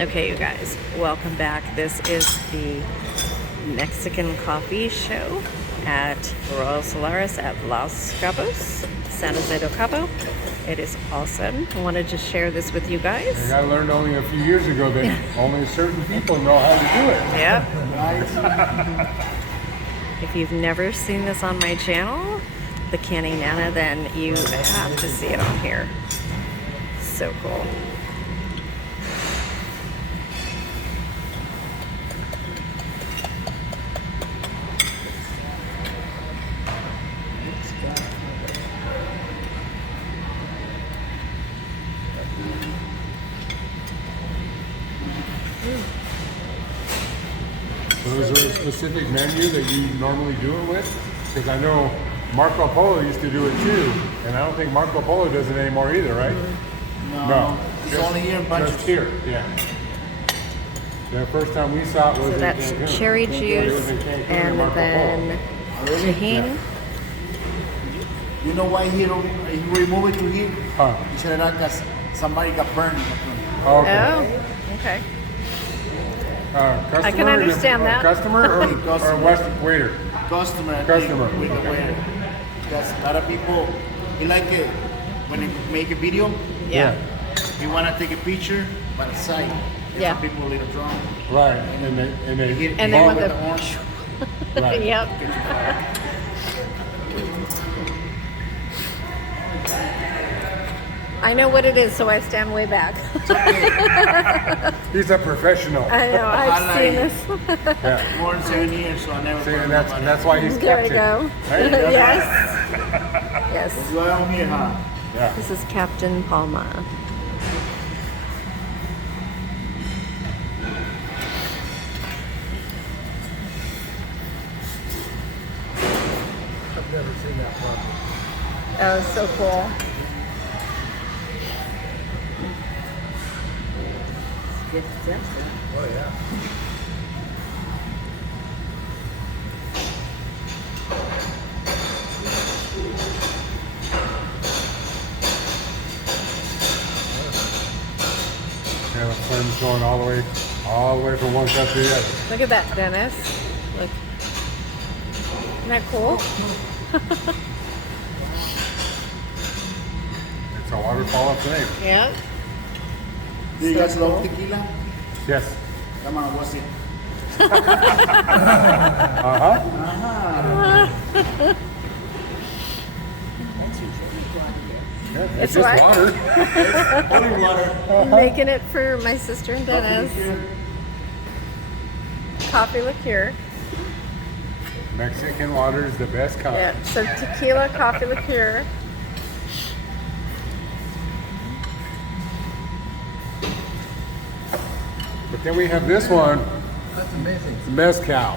Okay, you guys, welcome back. This is the Mexican coffee show at Royal Solaris at Los Cabos, San Jose del Cabo. It is awesome. I wanted to share this with you guys. I learned only a few years ago that only certain people know how to do it. Yep. If you've never seen this on my channel, the Canny Nana, then you have to see it on here. So cool. So is there a specific menu that you normally do it with? Because I know Marco Polo used to do it too, and I don't think Marco Polo does it anymore either, right? No. It's only here in Panchos. Just here, yeah. The first time we saw it was So in that's Cancun. cherry It juice was in Cancun and Marco then Polo. tahini. You know why he removed it to here? Huh. He said that because somebody got burned. Oh, okay. Oh, okay. Customer, I can understand that. Customer or waiter? Customer. I Customer. think, with the waiter. Because a lot of people, he like it when they make a video, Yeah. you want to take a picture by the side. Yeah. Some people a little drunk. Right, and they Hit And they ball want with the- orange. right. Yep. I know what it is, so I stand way back. He's a professional. I know, I've I seen like- this. Yeah. More than 7 years, so I never See, burned and that's nobody. why he's There kept we it. go. Right? Yes. Yes. That's why I'm here, huh? Yeah. This is Captain Palma. I've never seen that property. That was so cool. Oh yeah. Yeah, the flame's going all the way from one cup to the other. Look at that, Dennis. Look. Isn't that cool? It's a waterfall of flame. Yeah. Do you guys So love cool. tequila? Yes. Come on, what's it? Yeah, It's just what? water. Holy water. Making it for my sister and Dennis. Coffee liqueur. Mexican water is the best kind. Yeah. So tequila, coffee liqueur. But then we have this one, That's amazing. mezcal.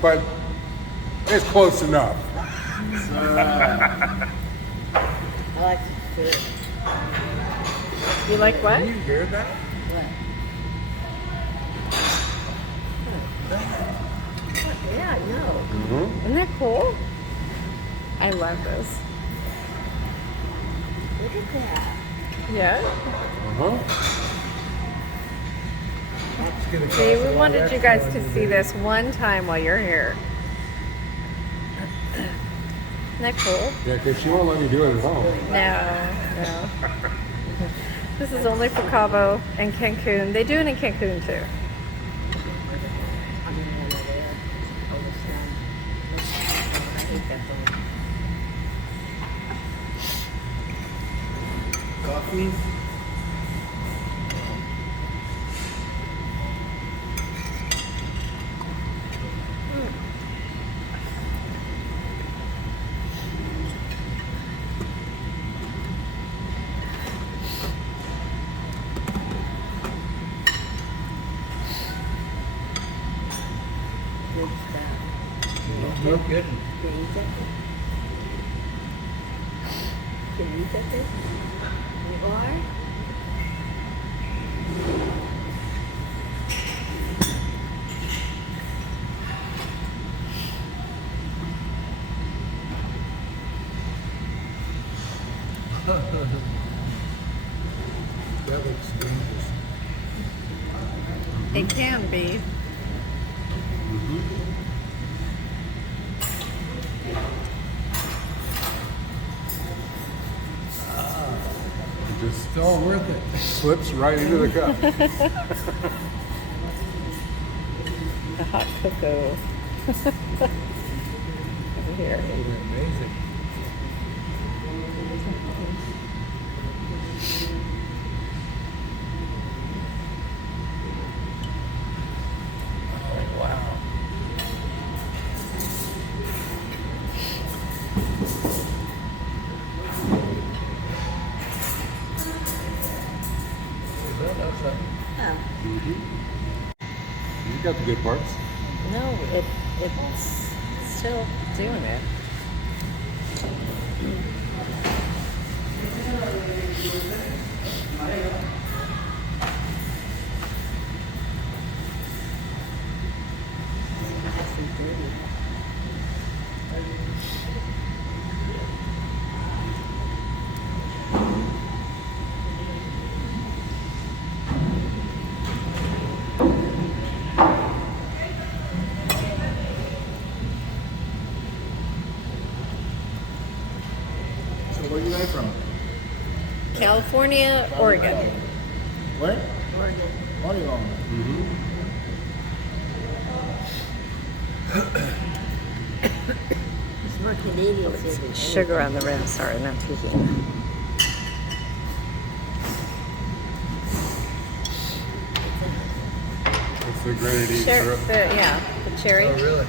But it's close enough. I like to do it. You like what? Can you hear that? Yeah, I know. Mm-hmm. Isn't that cool? I love this. Look at that. Yeah. Uh-huh. It's gonna cost See, a we lot wanted you extra guys when to you see do this one time while you're here. Isn't that cool? Yeah, because she won't let me do it at home. No, no. This is only for Cabo and Cancun. They do it in Cancun too. I mean, when they're there, all the sun. I hate that thing. Coffee. Good stuff. No kidding. Can you eat that thing? Can you eat that thing? You are? That looks dangerous. It can be. Just So worth it. slips right into the cup. The hot cocoa. Over here. Amazing. Oh, wow. That's a, Oh, You got the good parts. No, it's still doing it. nice and dirty. So where you guys from? California, Oregon. Where? Oregon. Oregon. It's more Canadian than Sugar on the rim, sorry, not tiki. It's the grenadine syrup. Yeah, the cherry. oh, really?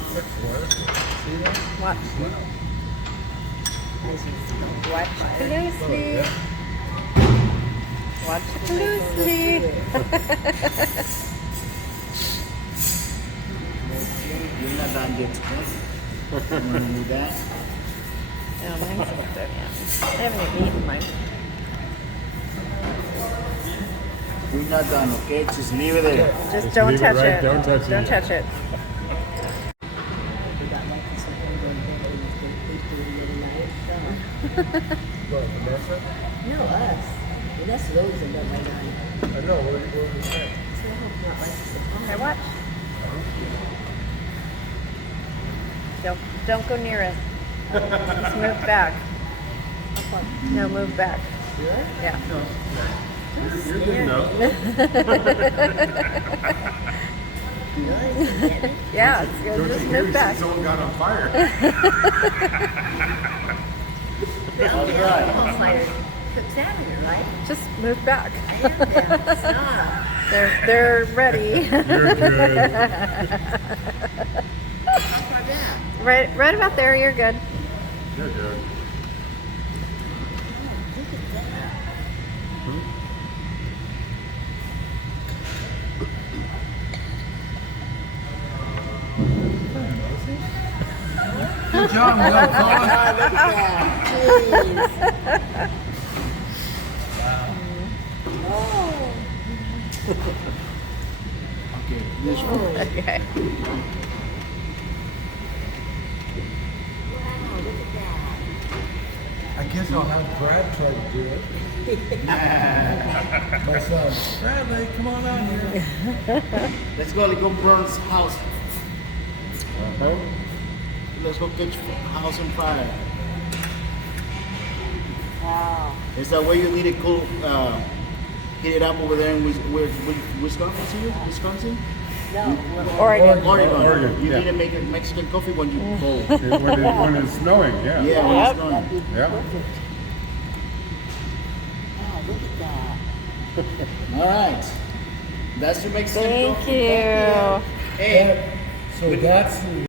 See that? Watch. Watch closely. Yeah. Watch closely. You're not done yet. You wanna do that? No, mine's not done yet. I haven't even eaten mine. We're not done, okay? Just leave it there. Just Just don't leave it touch right, it. don't touch it. Don't touch it. we got like something going there and it's been 8:30 at night. What, Vanessa? No, us. Well, that's loads of them right now. I know, what was that? So not like Okay, watch. Don't go near it. Just move back. No, move back. Really? Yeah. You're good enough. Really? Yeah, it's good. Just move back. Someone got on fire. All right. Almost like cook salad, right? Just move back. I am now. Stop. They're ready. You're good. How far back? Right about there. You're good. You're good. Look at that. Good job, Mel Collins. Look at that. Jeez. Oh. Okay, this one. Okay. Wow, look at that. I guess I'll have Brad try to do it. My son, Bradley, come on out here. Let's go Bron's house. Let's go catch house on fire. Wow. Is that where you need to cool, heat it up over there in Wisconsin? See you? Wisconsin? No. Oregon. Oregon, You yeah. need to make a Mexican coffee when you cold. When it's snowing, yeah. Yeah, when Yep. it's done. Yeah. Perfect. Wow, look at that. All right. That's your Mexican Thank coffee. you. Hey. So that's the